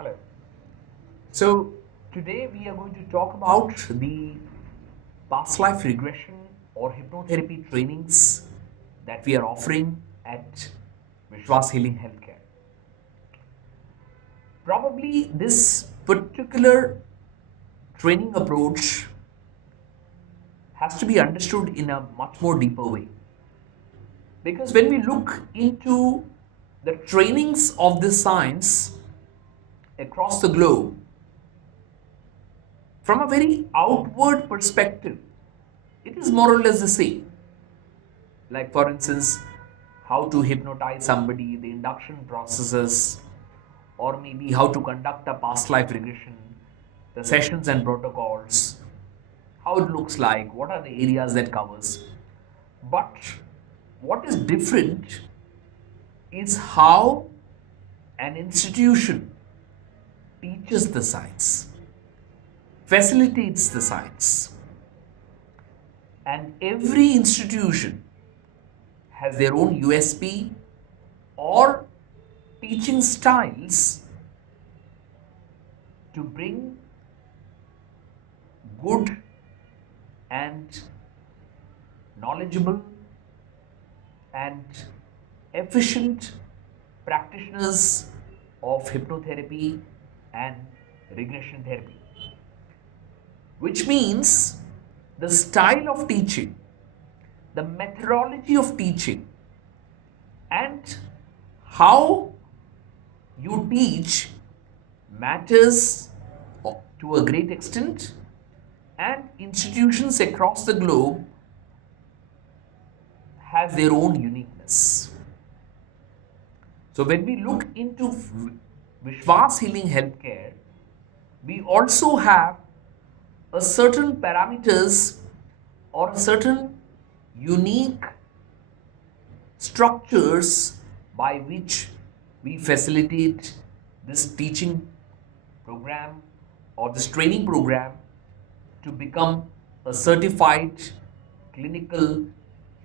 Hello. So, today we are going to talk about the past life regression or hypnotherapy trainings that we are offering at Vishwas Healing Healthcare. Probably this particular training approach has to be understood in a much more deeper way. Because when we look into the trainings of this science across the globe, from a very outward perspective, it is more or less the same. Like, for instance, how to hypnotize somebody, the induction processes, or maybe how to conduct a past life regression, the sessions and protocols, how it looks like, what are the areas that covers. But what is different is how an institution teaches the science, facilitates the science, and every institution has their own USP or teaching styles to bring good and knowledgeable and efficient practitioners of hypnotherapy and regression therapy, which means the style of teaching, the methodology of teaching, and how you teach matters to a great extent, and institutions across the globe have their own uniqueness. So when we look into Vishwas Healing Healthcare, we also have a certain parameters or a certain unique structures by which we facilitate this teaching program or this training program to become a certified clinical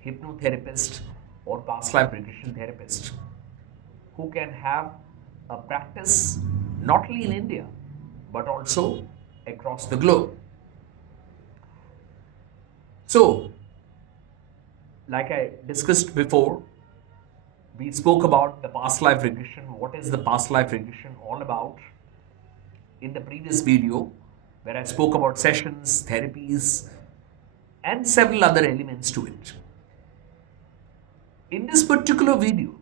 hypnotherapist or past life regression therapist who can have a practice not only in India but also across the globe. So, like I discussed before, we spoke about the past life regression. What is the past life regression all about? In the previous video, where I spoke about sessions, therapies, and several other elements to it. In this particular video,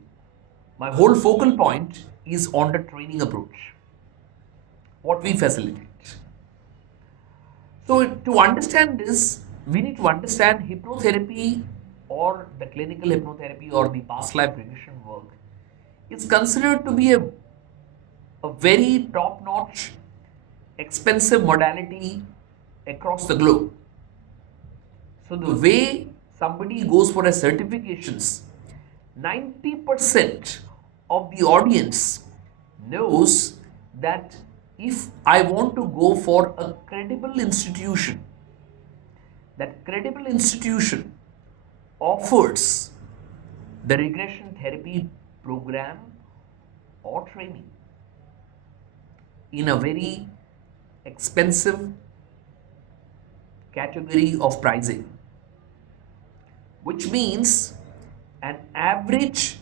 my whole focal point is on the training approach, what we facilitate. So, to understand this, we need to understand hypnotherapy or the clinical hypnotherapy or the past life regression work is considered to be a very top notch, expensive modality across the globe. So, the way somebody goes for a certifications, 90% of the audience knows that if I want to go for a credible institution, that credible institution offers the regression therapy program or training in a very expensive category of pricing, which means an average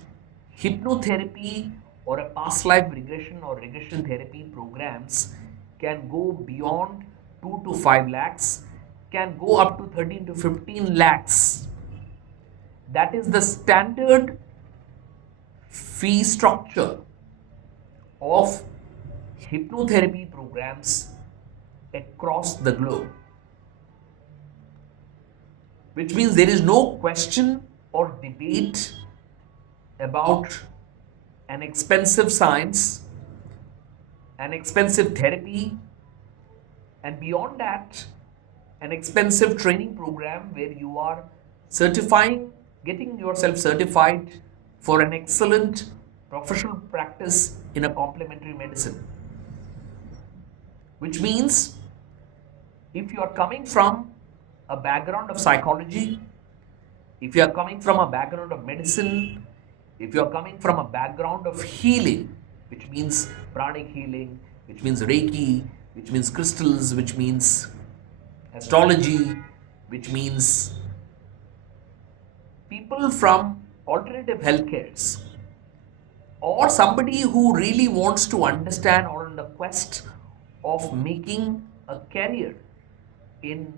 hypnotherapy or a past life regression or regression therapy programs can go beyond 2 to 5 lakhs, can go up to 13 to 15 lakhs. That is the standard fee structure of hypnotherapy programs across the globe, which means there is no question or debate about an expensive science, an expensive therapy, and beyond that, an expensive training program where you are certifying, getting yourself certified for an excellent professional practice in a complementary medicine. Which means if you are coming from a background of psychology, if you are coming from a background of medicine, if you are coming from a background of healing, which means pranic healing, which means Reiki, which means crystals, which means astrology, which means people from alternative healthcares, or somebody who really wants to understand or on the quest of making a career in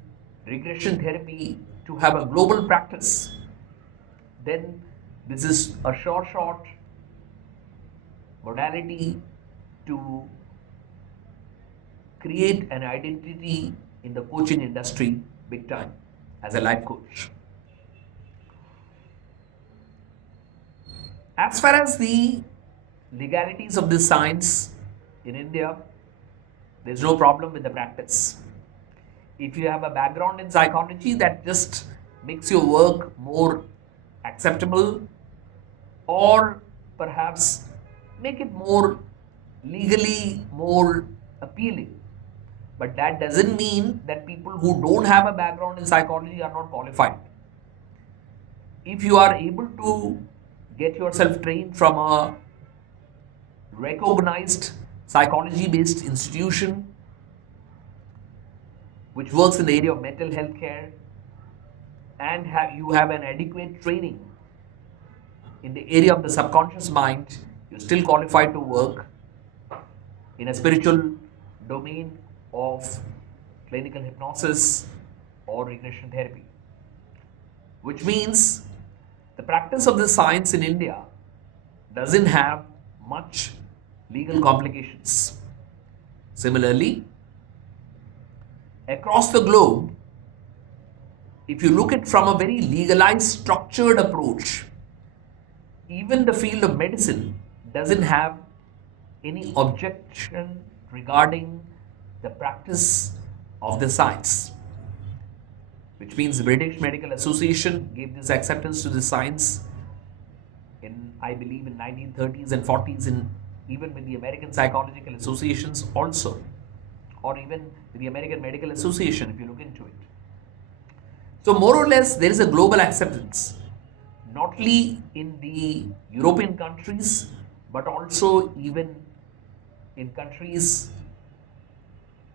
regression therapy to have a global practice, then this is a short modality to create an identity in the coaching industry big time as a life coach. As far as the legalities of this science in India, there's no problem with the practice. If you have a background in psychology, that just makes your work more acceptable, or perhaps make it more legally more appealing. But that doesn't mean that people who don't have a background in psychology are not qualified. If you are able to get yourself trained from a recognized psychology based institution which works in the area of mental health care, and you have an adequate training in the area of the subconscious mind, you're still qualified to work in a spiritual domain of clinical hypnosis or regression therapy. Which means the practice of this science in India doesn't have much legal complications. Similarly, across the globe, if you look at from a very legalized, structured approach, even the field of medicine doesn't have any objection regarding the practice of the science. Which means the British Medical Association gave this acceptance to the science in, I believe, in 1930s and 40s, in even with the American Psychological Associations also, or even with the American Medical Association if you look into it. So more or less there is a global acceptance, not only in the European countries, but also even in countries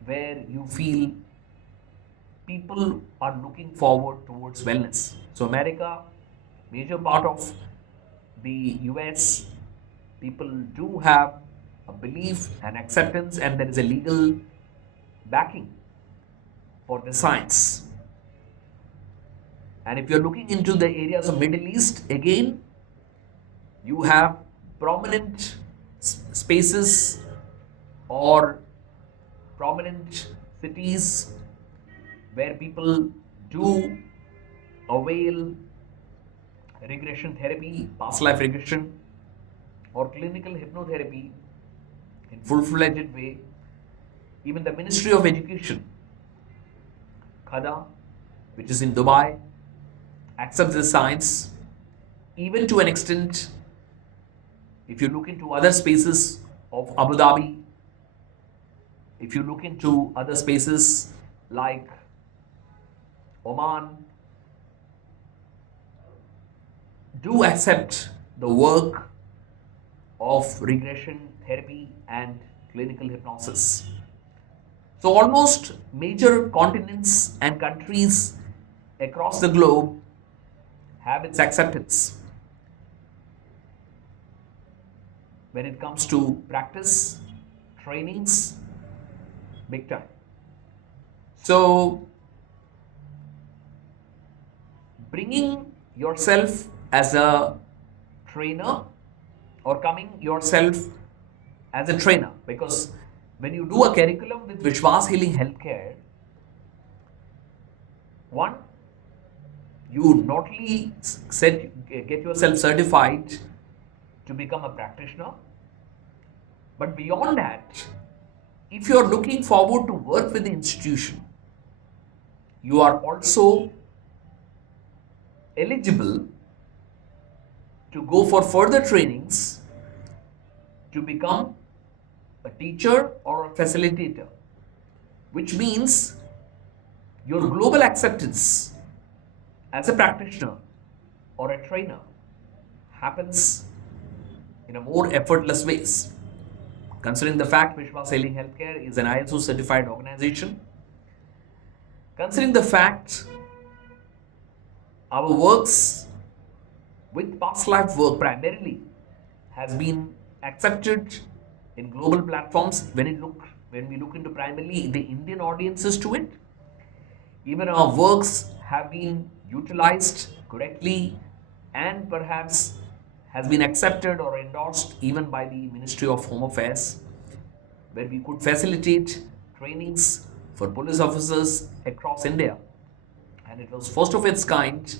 where you feel people are looking forward towards wellness. So America, major part of the US, people do have a belief and acceptance, and there is a legal backing for the science. And if you're looking into the areas of Middle East, again, you have prominent spaces or prominent cities where people do avail regression therapy, past life regression, or clinical hypnotherapy in full-fledged way. Even the Ministry of Education, Khada, which is in Dubai, accepts this science. Even to an extent, if you look into other spaces of Abu Dhabi, if you look into other spaces like Oman, do accept the work of regression therapy and clinical hypnosis. So almost major continents and countries across the globe have its acceptance when it comes to practice, trainings, big time. So bringing yourself as a trainer or coming yourself as a trainer, because when you do a curriculum with Vishwas Healing Healthcare, one, you not only get yourself certified to become a practitioner, but beyond that, if you are looking forward to work with the institution, you are also eligible to go for further trainings to become a teacher or a facilitator, which means your global acceptance as a practitioner or a trainer happens in a more effortless ways Considering the fact Vishwas Healing Healthcare is an ISO certified organization, considering the fact our works with past life work primarily has been accepted in global platforms when we look into primarily the Indian audiences to it. Even our works have been utilized correctly and perhaps has been accepted or endorsed even by the Ministry of Home Affairs, where we could facilitate trainings for police officers across India. And it was first of its kind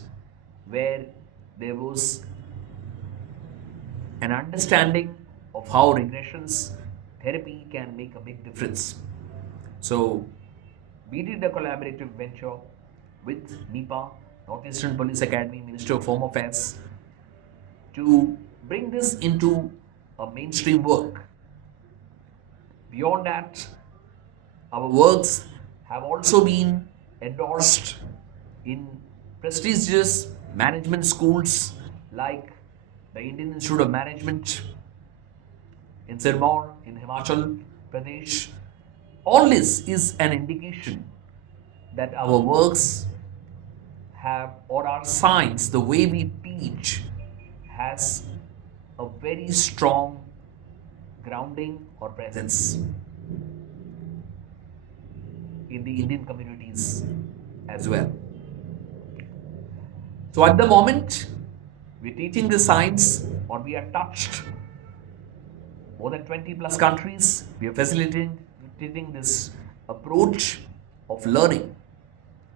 where there was an understanding of how regressions therapy can make a big difference. So we did a collaborative venture with NEPA, Northeastern Police Academy, Ministry of Home Affairs, to bring this into a mainstream work. Beyond that, our works have also been endorsed in prestigious management schools like the Indian Institute of Management in Sirmaur in Himachal Pradesh. All this is an indication that our works have, or our science, the way we teach, has a very strong grounding or presence in the Indian communities as well. So at the moment, we're teaching the science, or we are touched more than 20 plus countries. We are facilitating this approach of learning.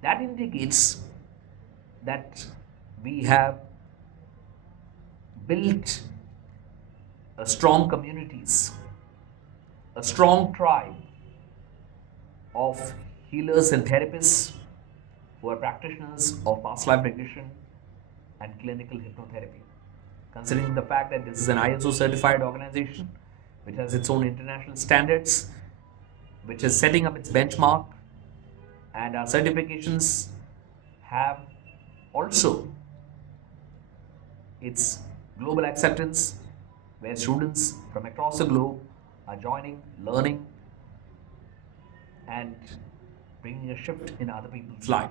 That indicates that we have built a strong communities, a strong tribe of healers and therapists who are practitioners of past life regression and clinical hypnotherapy. Considering the fact that this is an ISO certified organization which has its own international standards, which is setting up its benchmark, and our certifications have also its global acceptance, where students from across the globe are joining, learning, and bringing a shift in other people's life.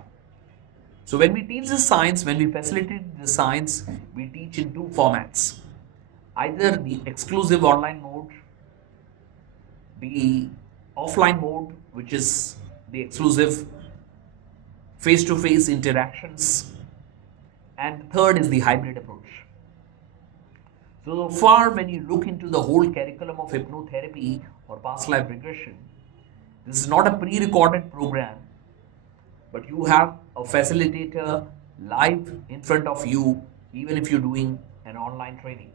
So when we teach the science, when we facilitate the science, we teach in two formats. Either the exclusive online mode, the offline mode, which is the exclusive face-to-face interactions, and third is the hybrid approach. So far, when you look into the whole curriculum of hypnotherapy or past life regression, this is not a pre-recorded program, but you have a facilitator live in front of you, even if you're doing an online training.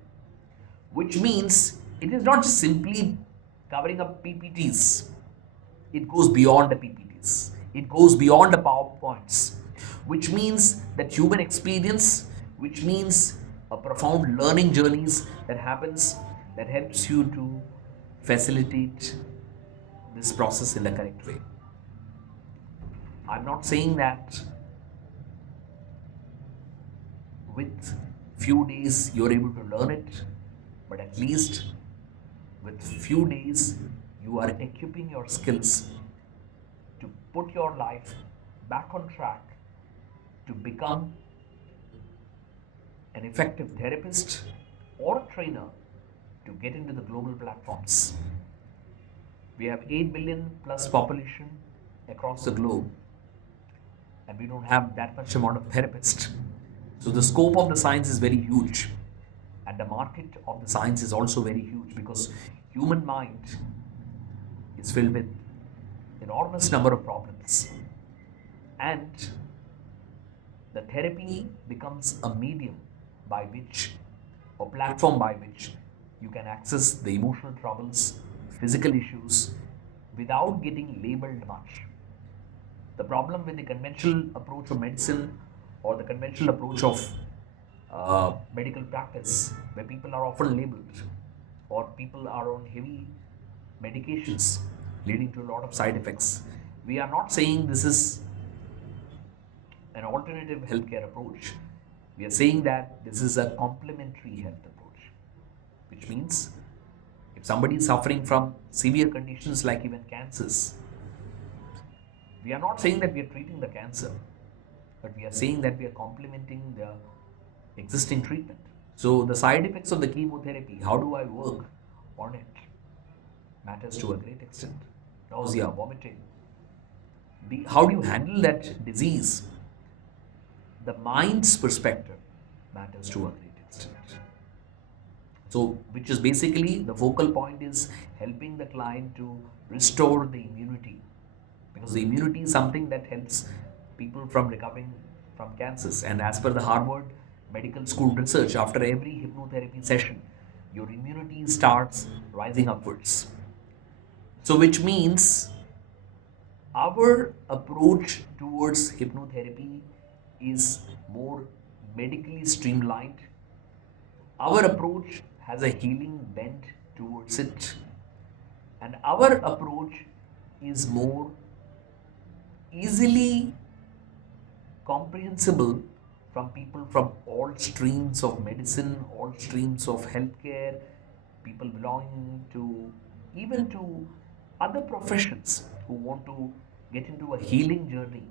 Which means it is not just simply covering up PPTs, it goes beyond the PPTs, it goes beyond the PowerPoints, which means that human experience, which means a profound learning journeys that happens, that helps you to facilitate this process in the correct way. I'm not saying that with few days you're able to learn it, but at least with few days you are equipping your skills to put your life back on track to become an effective therapist or a trainer to get into the global platforms. We have 8 billion plus population across the globe, and we don't have that much amount of therapists. So the scope of the science is very huge, and the market of the science is also very huge, because human mind is filled with enormous number of problems, and the therapy becomes a medium by which, or platform by which, you can access the emotional troubles, physical issues without getting labeled much. The problem with the conventional approach of medicine or the conventional approach of medical practice, where people are often labeled or people are on heavy medications leading to a lot of side effects. We are not saying this is an alternative healthcare approach. We are saying that this is a complementary health approach, which means if If somebody is suffering from severe conditions like even cancers, we are not saying that we are treating the cancer, but we are saying that we are complementing the existing treatment. So the side effects of the chemotherapy, how do I work on it, matters to a great extent. Nausea, vomiting. How do you handle that disease? The mind's perspective matters to a great extent. So, which is basically the focal point is helping the client to restore the immunity, because the immunity is something that helps people from recovering from cancers. And as per the Harvard Medical School research, after every hypnotherapy session, your immunity starts rising upwards. So, which means our approach towards hypnotherapy is more medically streamlined. Our approach has a healing bent towards it, and our approach is more easily comprehensible from people from all streams of medicine, all streams of healthcare, people belonging to even to other professions who want to get into a healing journey,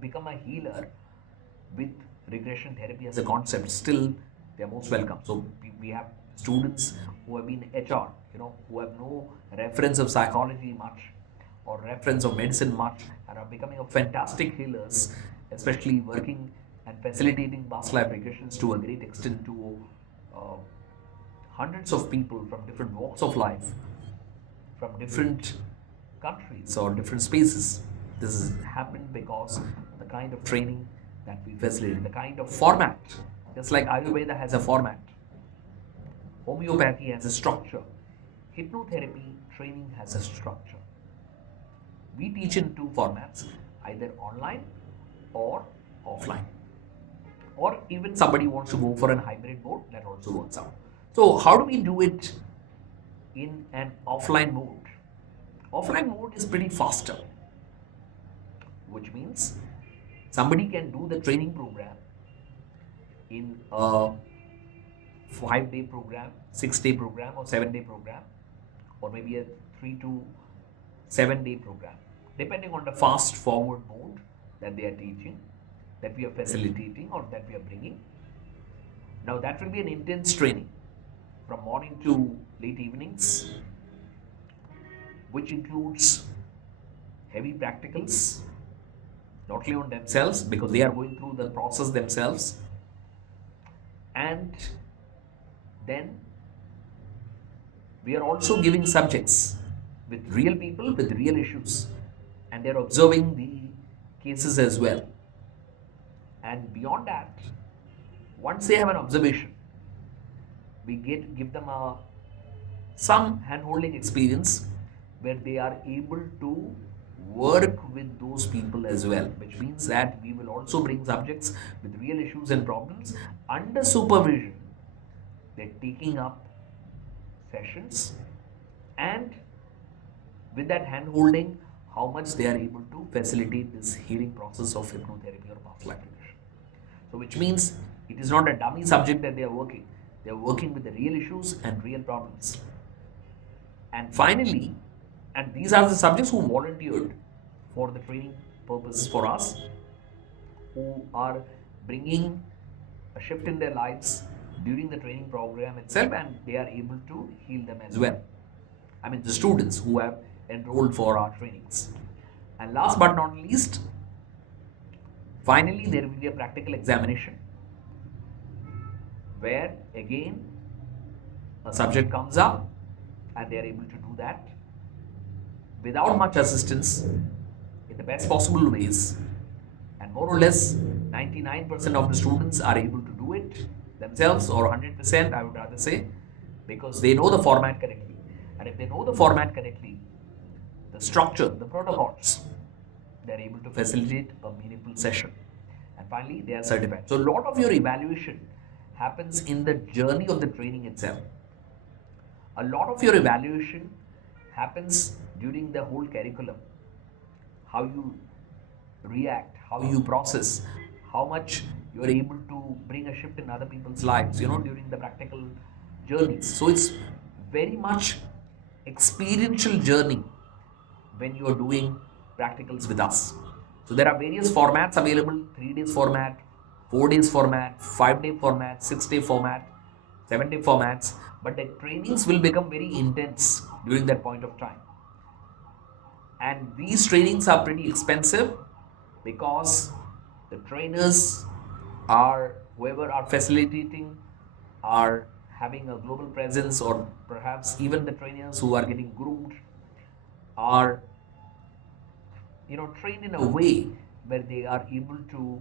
become a healer with regression therapy as a concept. Still, they are most welcome. So we have students who have been HR, who have no reference of psychology much or reference of medicine much, and are becoming a fantastic healers, especially working and facilitating past life regressions to a great extent to uh, hundreds of people from different walks of life, from different countries or different spaces. This has happened because the kind of training that we facilitate, the kind of format, just like Ayurveda has a format, homeopathy has a structure, hypnotherapy training has a structure. We teach in two formats, either online or offline. Or even somebody wants to go for an hybrid mode, that also works out. So, how do we do it in an offline mode? Offline mode is pretty faster, which means somebody can do the training program in a 5-day program, 6-day program, or 7-day program, or maybe a 3 to 7-day program, depending on the fast forward mode that they are teaching, that we are facilitating, or that we are bringing. Now, that will be an intense training from morning to late evenings, which includes heavy practicals, not only on themselves because they are going through the process themselves, and then we are also giving subjects with real people with real issues, and they are observing the cases as well. And beyond that, once they have an observation, we give them some hand-holding experience where they are able to work with those people as well, which means that we will also bring subjects with real issues and problems under supervision. They're taking up sessions, and with that hand holding, how much they are able to facilitate this healing process of hypnotherapy or past life regression. So, which means it is not a dummy subject that they are working. They are working with the real issues and real problems. And finally, and these are the subjects who volunteered for the training purpose for us, who are bringing a shift in their lives during the training program itself, and they are able to heal them as well. I mean, the students who have enrolled for our trainings. And last but not least, finally, there will be a practical examination where again a subject comes up and they are able to do that without much assistance in the best possible ways, and more or less 99% of the students are able to do it themselves, or 100% I would rather say, because they know the format correctly. And if they know the format correctly, the structure, the protocols, they are able to facilitate a meaningful session. And finally, they are certified. So a lot of your evaluation happens in the journey of the training itself. A lot of your evaluation happens during the whole curriculum. How you react, how you process, how much you are able to bring a shift in other people's lives, during the practical journeys. So it's very much experiential journey when you are doing practicals with us. So there are various formats available: 3 days format, 4 days format, 5 day format, 6 day format, 7 day formats. But the trainings will become very intense during that point of time. And these trainings are pretty expensive because the trainers are, whoever are facilitating, are having a global presence, or perhaps even the trainers who are getting groomed are trained in a way where they are able to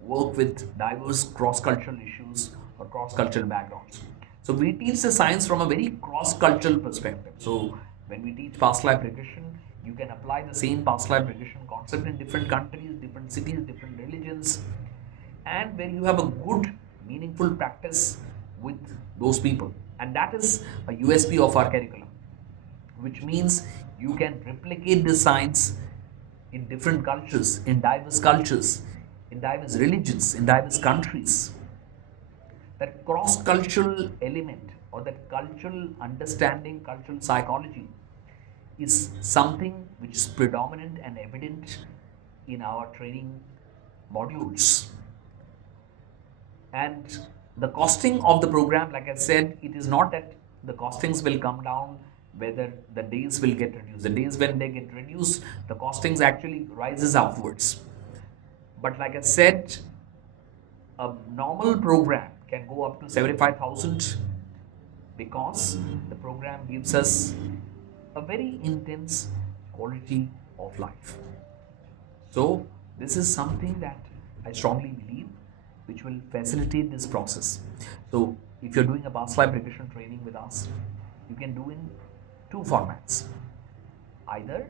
work with diverse cross-cultural issues or cross-cultural backgrounds. So we teach the science from a very cross-cultural perspective. So when we teach past life regression, you can apply the same past life regression concept in different countries, different cities, different religions, and where you have a good meaningful practice with those people. And that is a USP of our curriculum, which means you can replicate the science in different cultures, in diverse religions, in diverse countries. That cross cultural element, or that cultural understanding, cultural psychology, is something which is predominant and evident in our training modules. And the costing of the program, like I said, it is not that the costings will come down whether the days will get reduced. The days when they get reduced, the costings actually rises upwards. But like I said, a normal program can go up to 75,000 because the program gives us a very intense quality of life. So this is something that I strongly believe which will facilitate this process. So if you're doing a past life regression training with us, you can do in two formats. Either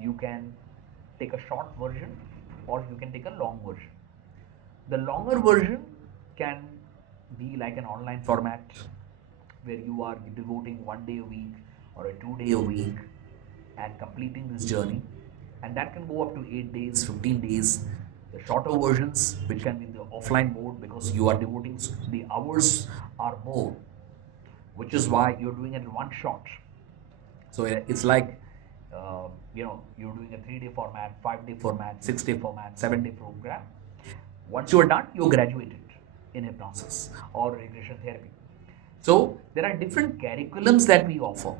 you can take a short version or you can take a long version. The longer version can be like an online format where you are devoting 1 day a week or a 2 day a week and completing this journey, and that can go up to 8 days, 15 days. The shorter versions, which can be in the offline mode, because you are devoting, the hours are more, which is why you're doing it in one shot. So it's like you're doing a 3 day format, 5 day format, 6 day format, 7 day program. Once you are done, you're graduated in hypnosis or regression therapy. So there are different curriculums that we offer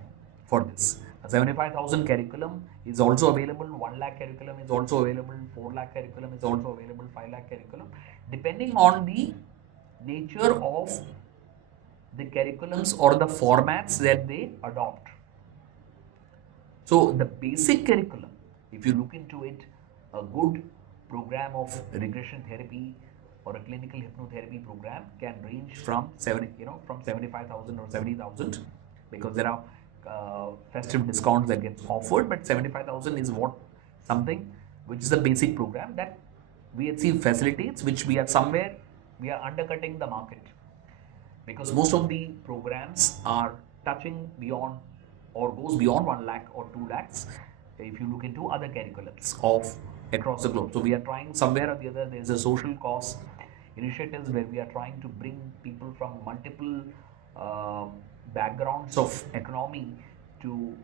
for this. A 75,000 curriculum is also available, 1 lakh curriculum is also available, 4 lakh curriculum is also available, 5 lakh curriculum, depending on the nature of the curriculums or the formats that they adopt. So the basic curriculum, if you look into it, a good program of regression therapy or a clinical hypnotherapy program can range from 75,000 or 70,000, because there are festive discounts that gets offered. But 75,000 is what something which is the basic program that VHC facilitates, which we are undercutting the market, because most of the programs are touching beyond or goes beyond 1 lakh or 2 lakhs if you look into other curriculums of across the globe. So we are trying somewhere or the other, there's a social cause initiatives where we are trying to bring people from multiple backgrounds of economy to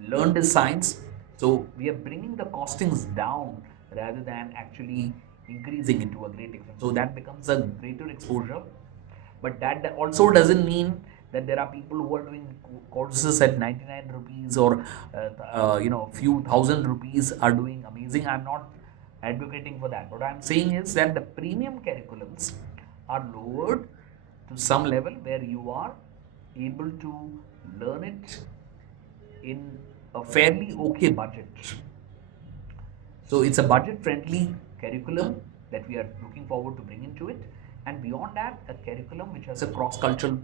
learn this science. So we are bringing the costings down rather than actually increasing it to a great extent. So that becomes a greater exposure. But that also doesn't mean that there are people who are doing courses at 99 rupees or few thousand rupees are doing amazing. I'm not advocating for that. What I'm saying is that the premium curriculums are lowered to some level where you are able to learn it in a fairly okay budget. So it's a budget friendly curriculum that we are looking forward to bring into it. And beyond that, a curriculum which has a cross-cultural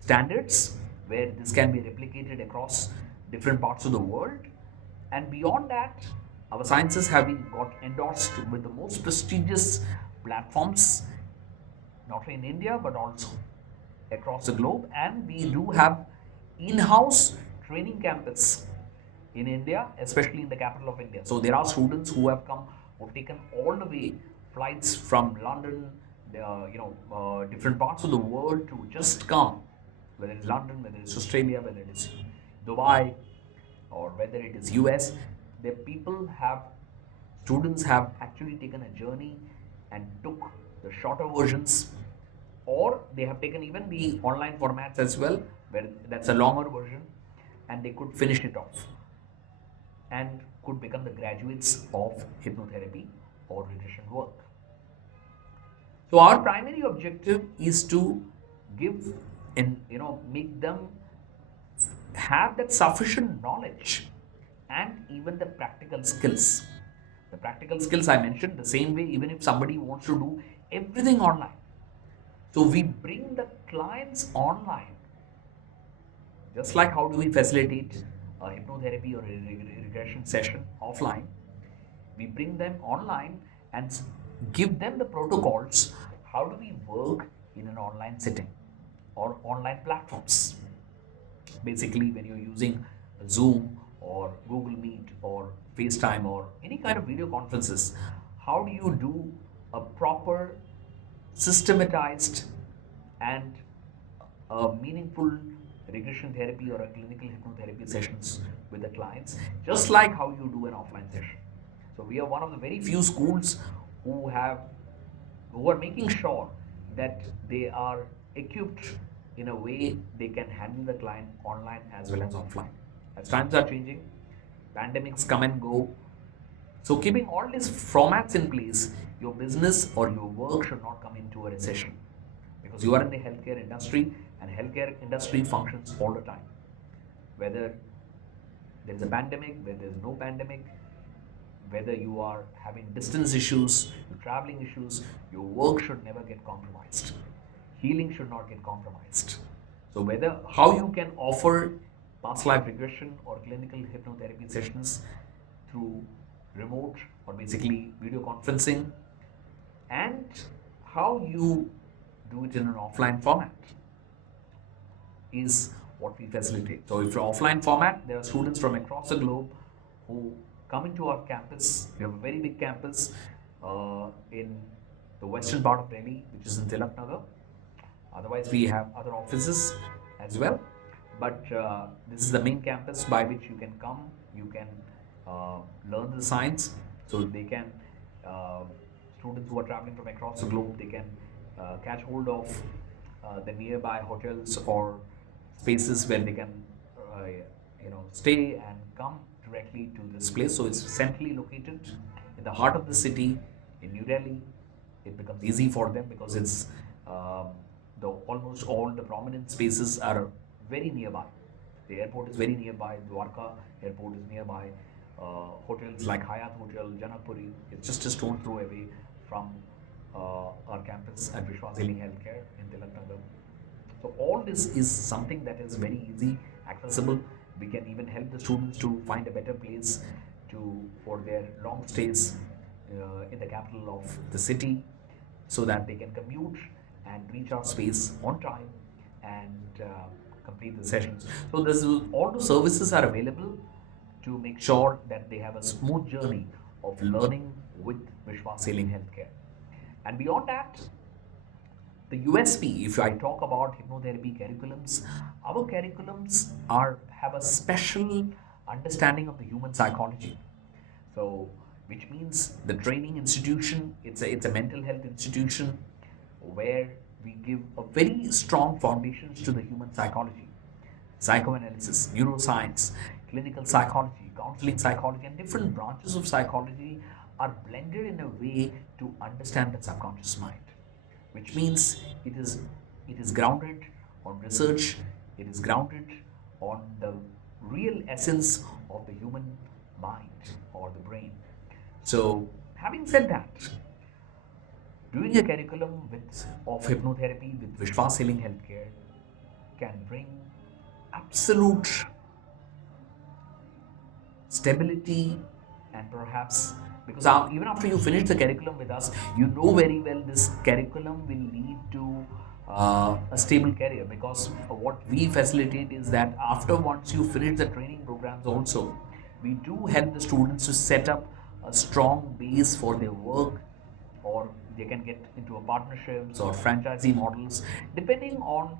standards where this can be replicated across different parts of the world. And beyond that, our sciences have been got endorsed with the most prestigious platforms, not only in India but also across the globe. And we do have in-house training campus in India, especially in the capital of India. So there are students who have come, who have taken all the way flights from London, different parts of the world to just come whether it's London, whether it's Australia, whether it is Dubai, or whether it is US, the people have, students have actually taken a journey and took the shorter versions, or they have taken even the online formats as well, where that's a longer version, and they could finish it off and could become the graduates of hypnotherapy or regression work. So our primary objective is to give and make them have that sufficient knowledge and even the practical skills. The practical skills I mentioned, the same way, even if somebody wants to do everything online. So we bring the clients online. Just like how do we facilitate a hypnotherapy or a regression session offline, we bring them online and give them the protocols. How do we work in an online setting or online platforms? Basically, when you're using Zoom or Google Meet or FaceTime or any kind of video conferences, how do you do a proper, systematized, and a meaningful regression therapy or a clinical hypnotherapy sessions with the clients, just like how you do an offline session. So we are one of the very few schools who are making sure that they are equipped in a way they can handle the client online as well as offline. As times are changing, pandemics come and go. So keeping all these formats in place, your business or your work should not come into a recession, because you are in the healthcare industry and healthcare industry functions all the time. Whether there is a pandemic, whether there is no pandemic, whether you are having distance issues, traveling issues, your work should never get compromised. Healing should not get compromised. So whether how you can offer past life regression or clinical hypnotherapy sessions through remote or basically video conferencing, and how you do it in an offline format is what we facilitate. So if you're offline format, there are students from across the globe who come into our campus. We have a very big campus in the western part of Delhi, which is in Tilak Nagar. Otherwise, we have other offices as well. But this is the main campus by which you can come, you can learn the science. So they can, students who are traveling from across the globe, they can catch hold of the nearby hotels or spaces where they can stay and come directly to this place. So it's centrally located in the heart of the city in New Delhi. It becomes easy for them because it's almost all the prominent spaces are very nearby. The airport is very nearby. Dwarka airport is nearby. Hotels like Hyatt Hotel, Janakpuri, it's just a stone throw away from our campus at Vishwas Healing Healthcare in Tilak Nagar. So all this is something that is very easy, accessible. We can even help the students to find a better place for their long stays in the capital of the city, so that they can commute and reach our space on time and complete the sessions. So all the services are available to make sure that they have a smooth journey of learning with Vishwas Healing Healthcare. And beyond that, the USP, if I talk about hypnotherapy curriculums, our curriculums have a special understanding of the human psychology. So, which means the training institution, it's a mental health institution where we give a very strong foundations to the human psychology, psychoanalysis, neuroscience, clinical psychology, counseling psychology, and different branches of psychology are blended in a way to understand the subconscious mind, which means it is grounded on research, it is grounded on the real essence of the human mind or the brain. So, having said that, doing a curriculum of hypnotherapy with Vishwas Healing Healthcare can bring absolute stability, and perhaps because even after you finish the curriculum with us, you know very well this curriculum will lead to a stable career, because what we facilitate is that once you finish the training programs also, we do help the students to set up a strong base for their work, or they can get into a partnerships or franchisee models depending on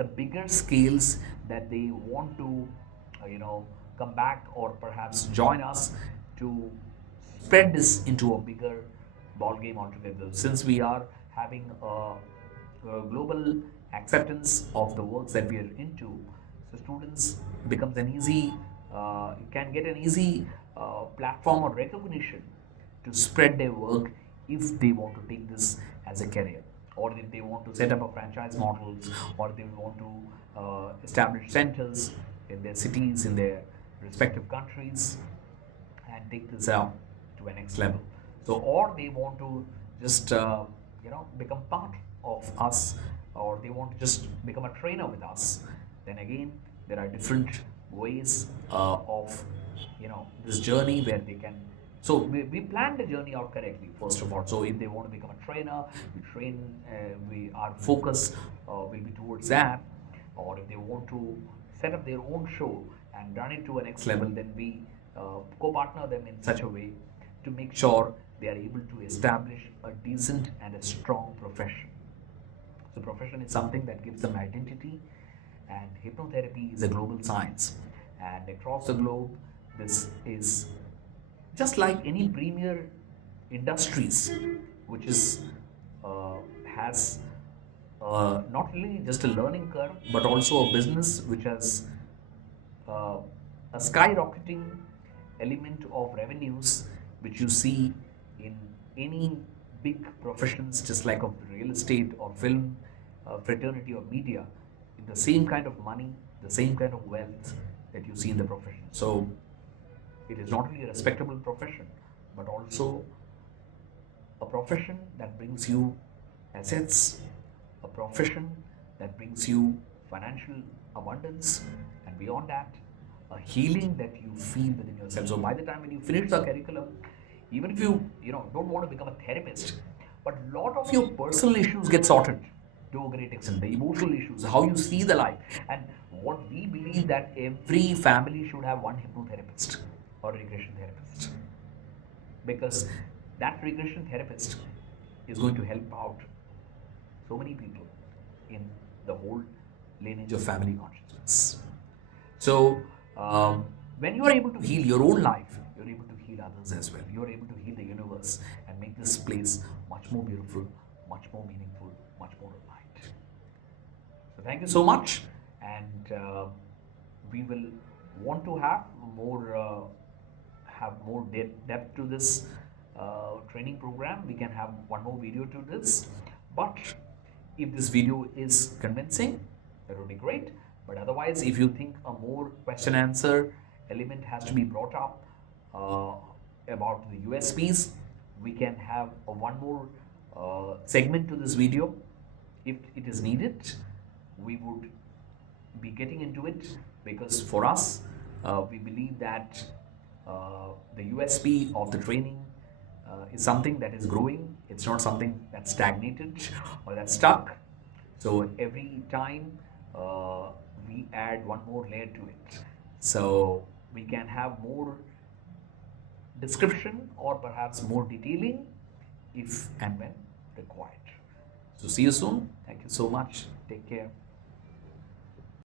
the bigger scales that they want to, you know, come back or perhaps join us to spread this into a bigger ball game altogether. Since we are having a global acceptance of the works that we are into, so students becomes an easy, can get an easy platform or recognition to spread their work if they want to take this as a career, or if they want to set up a franchise models, or they want to establish centers in their cities, in their respective countries, and take this out to a next level. So, or they want to just become part of us, or they want to just become a trainer with us. Then again, there are different ways of this journey where they can. So we plan the journey out correctly first of all. So if they want to become a trainer, we train. We our focus will be towards that. Or if they want to set up their own show and run it to a next level, then we co-partner them in such a way to make sure they are able to establish a decent and a strong profession. So profession is something that gives them identity, and hypnotherapy is a global science. And across the globe, this is just like any premier industries, which is has not really just a learning curve, but also a business which has uh, a skyrocketing element of revenues, which you see in any big professions, just like of real estate or film, fraternity or media, in the same kind of money, the same kind of wealth that you see in the profession. So it is not only a respectable profession, but also a profession that brings you assets, a profession that brings you financial abundance, and beyond that, a healing that you feel within yourself. So by the time when you finish the curriculum, even if you don't want to become a therapist, but a lot of your personal issues get sorted to a great extent. The emotional issues, how you see the life, and what we believe that every family should have one hypnotherapist or regression therapist, because that regression therapist is going to help out so many people in the whole lineage of family consciousness. So, when you are able to heal your own life, you're able to heal others as well. You're able to heal the universe and make this place much more beautiful, much more meaningful, much more light. So, thank you so much, and we will want to have more depth to this training program. We can have one more video to this, but if this video is convincing, that would be great. But otherwise, if you think a more question answer element has to be brought up uh, about the USPs, we can have a one more segment to this video if it is needed. We would be getting into it, because for us, we believe that the USP of the training is something that is growing. It's not something that's stagnated or that's stuck. So every time we add one more layer to it, so we can have more description or perhaps more detailing if and when required. So see you soon. Thank you so much. Take care.